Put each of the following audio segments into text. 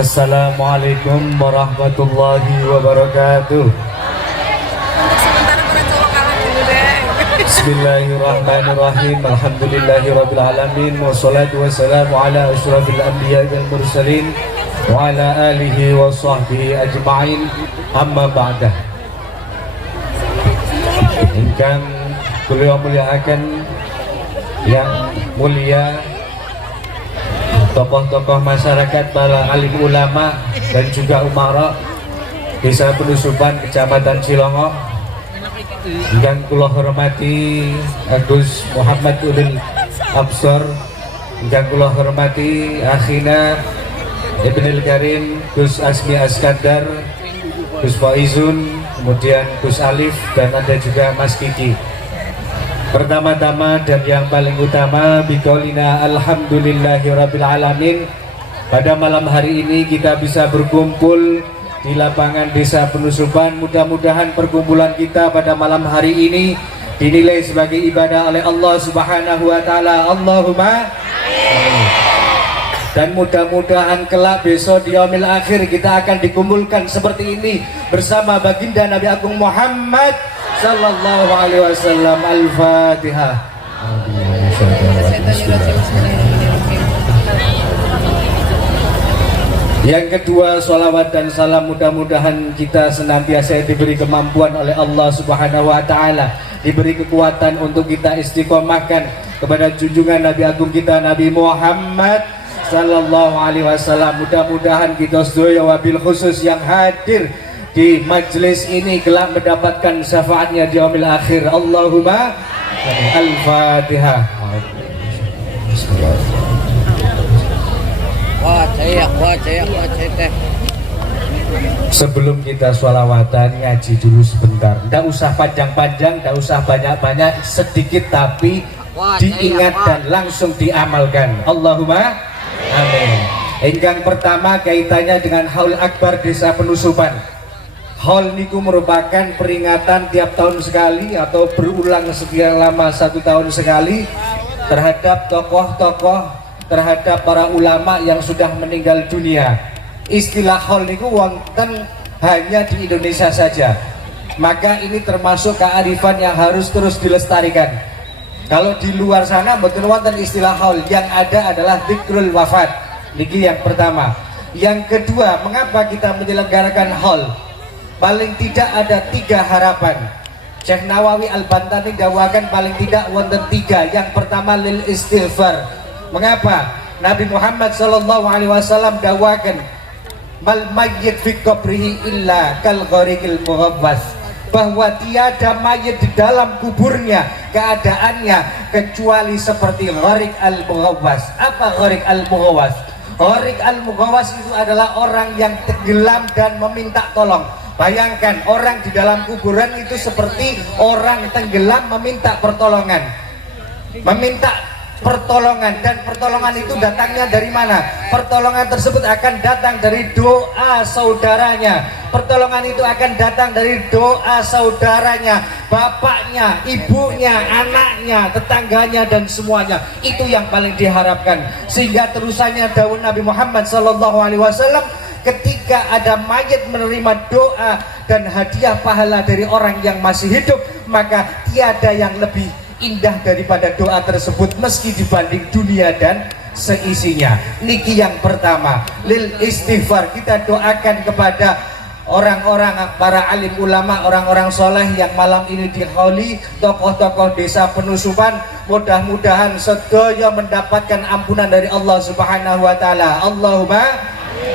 Assalamualaikum warahmatullahi wabarakatuh. Bismillahirrahmanirrahim. Alhamdulillahirabbil alamin wassalatu wassalamu ala asyrafil anbiya'i wal mursalin wa ala alihi wa sahbihi ajma'in. Amma ba'dah. Ingkang kula muliakan yang mulia tokoh-tokoh masyarakat, para alim ulama dan juga umara Desa Penusupan Kecamatan Cilongo, yang kula hormati Gus Muhammad Ulil Absor, yang kula hormati akhina Ibnul Karim Gus Asmi Askandar, Gus Faizun, kemudian Gus Alif, dan ada juga Mas Kiki. Pertama-tama dan yang paling utama, biqaulina alhamdulillahirabbil alamin. Pada malam hari ini kita bisa berkumpul di lapangan Desa Penusupan. Mudah-mudahan perkumpulan kita pada malam hari ini dinilai sebagai ibadah oleh Allah Subhanahu wa taala. Allahumma amin. Dan mudah-mudahan kelak besok di yaumil akhir kita akan dikumpulkan seperti ini bersama baginda Nabi Agung Muhammad sallallahu alaihi wasallam. Al-Fatihah. Yang kedua, sholawat dan salam mudah-mudahan kita senantiasa diberi kemampuan oleh Allah Subhanahu wa taala, diberi kekuatan untuk kita istiqomahkan kepada junjungan Nabi Agung kita Nabi Muhammad sallallahu alaihi wasallam. Mudah-mudahan kita sedaya wabil khusus yang hadir di majelis ini kelak mendapatkan syafaatnya di yaumil akhir. Allahumma Al-Fatihah. Sebelum kita sholawatan, ngaji dulu sebentar. Tidak usah panjang-panjang, tidak usah banyak-banyak, sedikit tapi diingat dan langsung diamalkan. Allahumma amin. Yang pertama kaitannya dengan Haul Akbar Desa Penusupan. Haul niku merupakan peringatan tiap tahun sekali atau berulang sekian lama 1 tahun sekali terhadap tokoh-tokoh, terhadap para ulama yang sudah meninggal dunia. Istilah haul niku wonten hanya di Indonesia saja. Maka ini termasuk kearifan yang harus terus dilestarikan. Kalau di luar sana betul wonten istilah haul, yang ada adalah dzikrul wafat. Niki yang pertama. Yang kedua, mengapa kita menyelenggarakan haul? Paling tidak ada 3 harapan. Syekh Nawawi Al-Bantani dawakan paling tidak wonten 3. Yang pertama lil istighfar. Mengapa? Nabi Muhammad sallallahu alaihi wasallam dawakan mal mayyit fi qabrihi illa kal ghariqil mughawwas, bahwa tiada mayit di dalam kuburnya keadaannya kecuali seperti ghariq al-mughawwas. Apa ghariq al-mughawwas? Ghariq al-mughawwas itu adalah orang yang tenggelam dan meminta tolong. Bayangkan orang di dalam kuburan itu seperti orang tenggelam meminta pertolongan. Meminta pertolongan, dan pertolongan itu datangnya dari mana? Pertolongan tersebut akan datang dari doa saudaranya. Pertolongan itu akan datang dari doa saudaranya, bapaknya, ibunya, anaknya, tetangganya, dan semuanya. Itu yang paling diharapkan. Sehingga terusannya dawuh Nabi Muhammad SAW, ketika ada mayit menerima doa dan hadiah pahala dari orang yang masih hidup, maka tiada yang lebih indah daripada doa tersebut meski dibanding dunia dan seisinya. Niki yang pertama, lil istighfar. Kita doakan kepada orang-orang, para alim ulama, orang-orang soleh yang malam ini dihauli, tokoh-tokoh Desa Penusupan. Mudah-mudahan sedaya mendapatkan ampunan dari Allah Subhanahu wa taala. Allahumma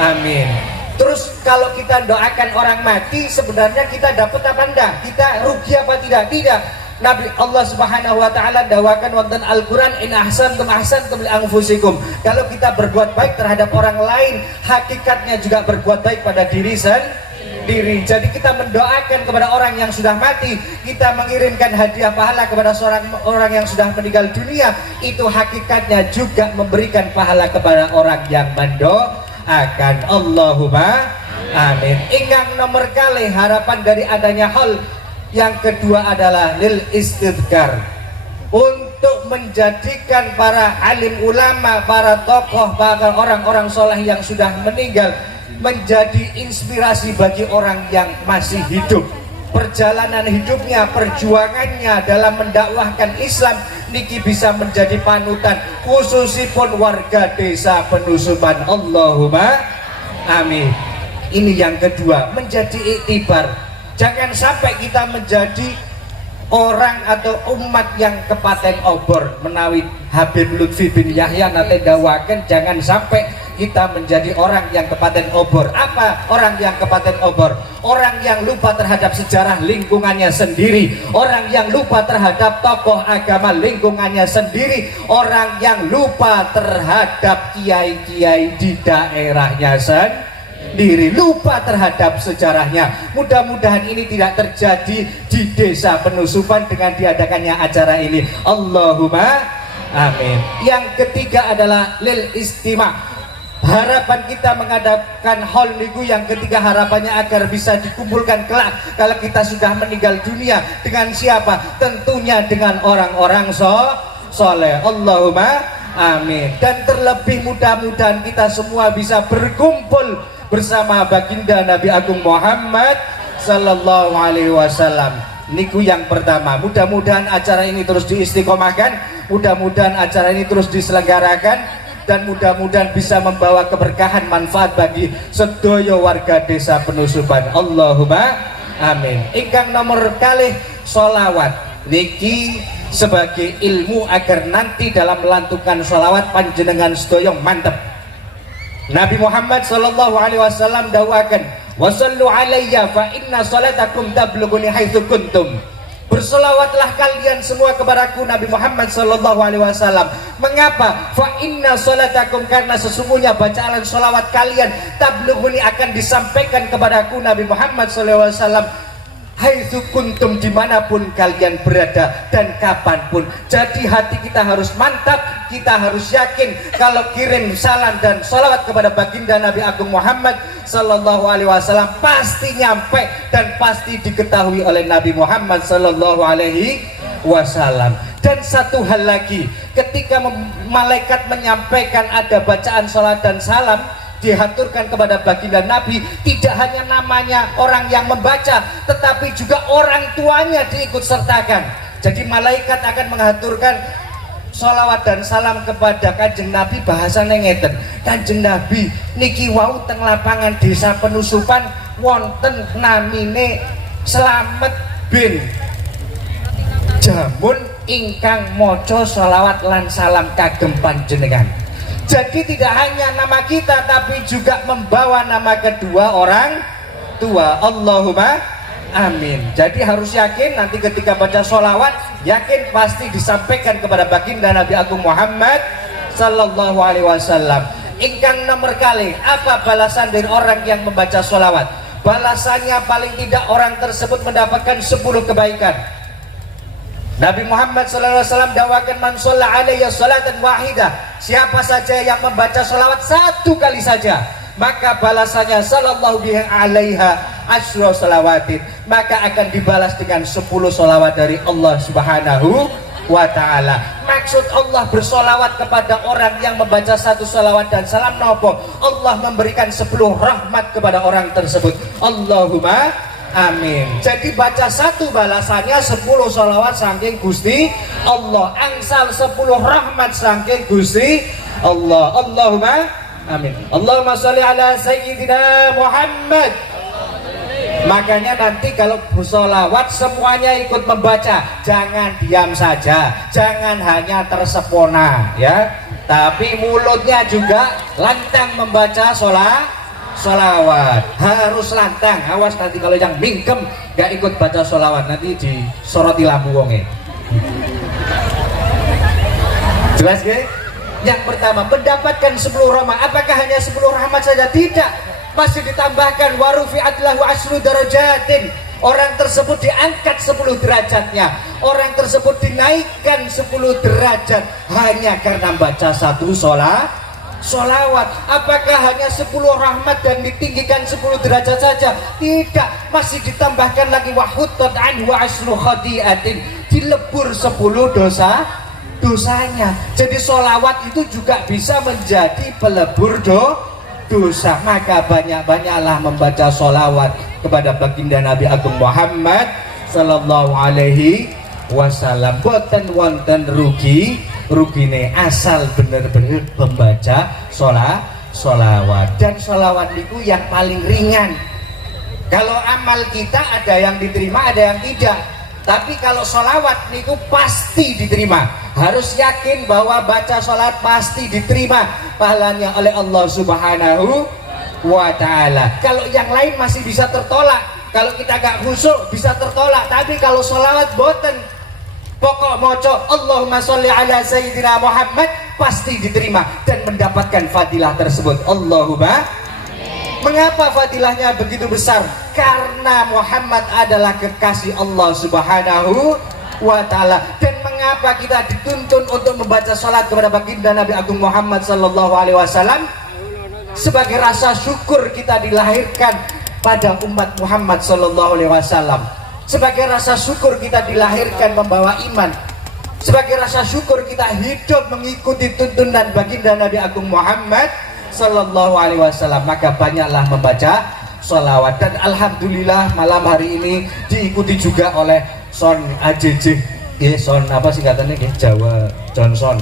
amin. Terus kalau kita doakan orang mati, sebenarnya kita dapat apa enggak? Kita rugi apa tidak? Tidak. Nabi Allah Subhanahu wa taala dawakan wonten Al-Qur'an, in ahsantum ahsantum li anfusikum. Kalau kita berbuat baik terhadap orang lain, hakikatnya juga berbuat baik pada diri sendiri. Jadi kita mendoakan kepada orang yang sudah mati, kita mengirimkan hadiah pahala kepada seorang orang yang sudah meninggal dunia, itu hakikatnya juga memberikan pahala kepada orang yang mendoakan. Allahumma amin. Ingkang nomor kali harapan dari adanya haul yang kedua adalah lil istighfar, untuk untuk menjadikan para alim ulama, para tokoh, bahkan orang-orang soleh yang sudah meninggal menjadi inspirasi bagi orang yang masih hidup. Perjalanan hidupnya, perjuangannya dalam mendakwahkan Islam niki bisa menjadi panutan khususipun warga desa Penusupan. Allahumma amin. Ini yang kedua, menjadi iktibar. Jangan sampai kita menjadi orang atau umat yang kepaten obor. Menawi Habib Lutfi bin Yahya nate dawaken, jangan sampai kita menjadi orang yang kepaten obor. Apa orang yang kepaten obor? Orang yang lupa terhadap sejarah lingkungannya sendiri, orang yang lupa terhadap tokoh agama lingkungannya sendiri, orang yang lupa terhadap kiai-kiai di daerahnya sendiri, lupa terhadap sejarahnya. Mudah-mudahan ini tidak terjadi di desa Penusupan dengan diadakannya acara ini. Allahumma amin. Yang ketiga adalah lil istima'. Harapan kita mengadakan hal niku yang ketiga, harapannya agar bisa dikumpulkan kelak kalau kita sudah meninggal dunia. Dengan siapa? Tentunya dengan orang-orang soleh. Allahumma amin. Dan terlebih mudah-mudahan kita semua bisa berkumpul bersama baginda Nabi Agung Muhammad sallallahu alaihi wasallam. Niku yang pertama. Mudah-mudahan acara ini terus diistiqomahkan, mudah-mudahan acara ini terus diselenggarakan, dan mudah-mudahan bisa membawa keberkahan manfaat bagi sedaya warga desa Penusupan. Allahumma amin. Ingkang nomor kalih sholawat niki sebagai ilmu agar nanti dalam melantunkan sholawat panjenengan sedaya mantep. Nabi Muhammad sallallahu alaihi wasallam dawakan, wasallu alayya fa inna salatakum tablughuni haitsu kuntum. Bersolawatlah kalian semua kepadaku, Nabi Muhammad sallallahu alaihi wasallam. Mengapa? Fa inna salatakum, karena sesungguhnya bacaan solawat kalian tablughuni akan disampaikan kepadaku, Nabi Muhammad sallallahu alaihi wasallam, haitsu kuntum, dimanapun kalian berada dan kapanpun. Jadi hati kita harus mantap, kita harus yakin kalau kirim salam dan sholawat kepada baginda Nabi Agung Muhammad sallallahu alaihi wasallam pasti nyampe dan pasti diketahui oleh Nabi Muhammad sallallahu alaihi wasallam. Dan satu hal lagi, ketika malaikat menyampaikan ada bacaan sholawat dan salam dihaturkan kepada baginda Nabi, tidak hanya namanya orang yang membaca, tetapi juga orang tuanya diikut sertakan. Jadi malaikat akan menghaturkan sholawat dan salam kepada Kanjeng Nabi. Bahasane ngeten, Kanjeng Nabi niki wau teng lapangan desa Penusupan wonten namine Slamet bin Jamun ingkang maca sholawat lan salam kagem panjenengan. Jadi tidak hanya nama kita, tapi juga membawa nama kedua orang tua. Allahumma amin. Jadi harus yakin nanti ketika baca sholawat, yakin pasti disampaikan kepada baginda Nabi Agung Muhammad sallallahu alaihi wasallam. Ingkang nomor kali, apa balasan dari orang yang membaca sholawat? Balasannya paling tidak orang tersebut mendapatkan 10 kebaikan. Nabi Muhammad SAW dawakan, man sholla alayya sholatan wahidah, siapa saja yang membaca sholawat 1 kali saja, maka balasannya sallallahu bihi alaiha asyra sholawatin, maka akan dibalas dengan 10 sholawat dari Allah subhanahu wa ta'ala. Maksud Allah bersolawat kepada orang yang membaca 1 sholawat dan salam nopo, Allah memberikan 10 rahmat kepada orang tersebut. Allahumma amin. Jadi baca 1 balasannya 10 sholawat saking Gusti Allah, angsal 10 rahmat saking Gusti Allah. Allahumma amin. Allahumma sholli ala sayyidina Muhammad. Makanya nanti kalau bersolawat semuanya ikut membaca, jangan diam saja, jangan hanya tersepona ya, tapi mulutnya juga lantang membaca sholawat, harus lantang. Awas nanti kalau yang mingkem gak ikut baca sholawat, nanti disoroti lampu wonge. Jelas gak? Yang pertama, mendapatkan 10 rahmat. Apakah hanya 10 rahmat saja? Tidak, masih ditambahkan warufi'at lahu asyru darajatin. Orang tersebut diangkat 10 derajatnya, orang tersebut dinaikkan 10 derajat hanya karena baca 1 sholawat. Apakah hanya 10 rahmat dan ditinggikan 10 derajat saja? Tidak, masih ditambahkan lagi wahuttat anhu asyru khadi'atin, dilebur 10 dosanya. Jadi sholawat itu juga bisa menjadi pelebur dosa. Maka banyak-banyaklah membaca sholawat kepada baginda Nabi Agung Muhammad sallallahu alaihi wasallam. Boten wonten rugine asal bener-bener membaca sholawat. Dan sholawat itu yang paling ringan. Kalau amal kita ada yang diterima, ada yang tidak. Tapi kalau sholawat niku pasti diterima. Harus yakin bahwa baca sholat pasti diterima pahalanya oleh Allah Subhanahu wa ta'ala. Kalau yang lain masih bisa tertolak, kalau kita gak khusyuk bisa tertolak. Tapi kalau sholawat boten, pokok moco Allahumma sholli ala Sayyidina Muhammad pasti diterima dan mendapatkan fadilah tersebut. Allahumma. Mengapa fadilahnya begitu besar? Karena Muhammad adalah kekasih Allah Subhanahu wa ta'ala. Dan mengapa kita dituntun untuk membaca salat kepada baginda Nabi Agung Muhammad sallallahu alaihi wasallam? Sebagai rasa syukur kita dilahirkan pada umat Muhammad sallallahu alaihi wasallam. Sebagai rasa syukur kita dilahirkan membawa iman. Sebagai rasa syukur kita hidup mengikuti tuntunan baginda Nabi Agung Muhammad sallallahu alaihi wasallam. Maka banyaklah membaca sholawat. Dan alhamdulillah malam hari ini diikuti juga oleh Son AJJ, Son apa singkatannya, Jawa Johnson,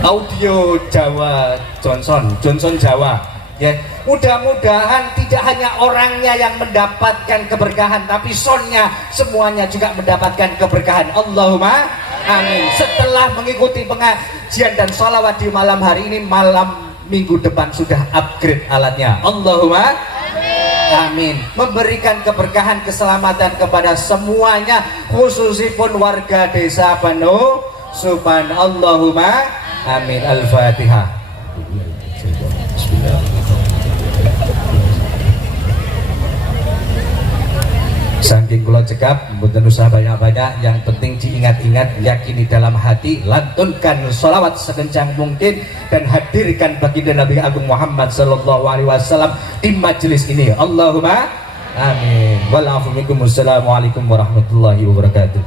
Audio Jawa Johnson Jawa. Ya, mudah-mudahan tidak hanya orangnya yang mendapatkan keberkahan, tapi sonnya semuanya juga mendapatkan keberkahan. Allahumma amin. Setelah mengikuti pengajian dan sholawat di malam hari ini, malam minggu depan sudah upgrade alatnya. Allahumma amin. Memberikan keberkahan, keselamatan kepada semuanya, khususipun warga desa Panu Supan. Allahumma amin. Al-Fatihah. Saking kula cekap, mboten usah banyak-banyak, yang penting diingat-ingat, yakini dalam hati, lantunkan sholawat sekencang mungkin dan hadirkan baginda Nabi Agung Muhammad sallallahu alaihi wasallam di majelis ini. Allahumma amin. Wassalamualaikum warahmatullahi wabarakatuh.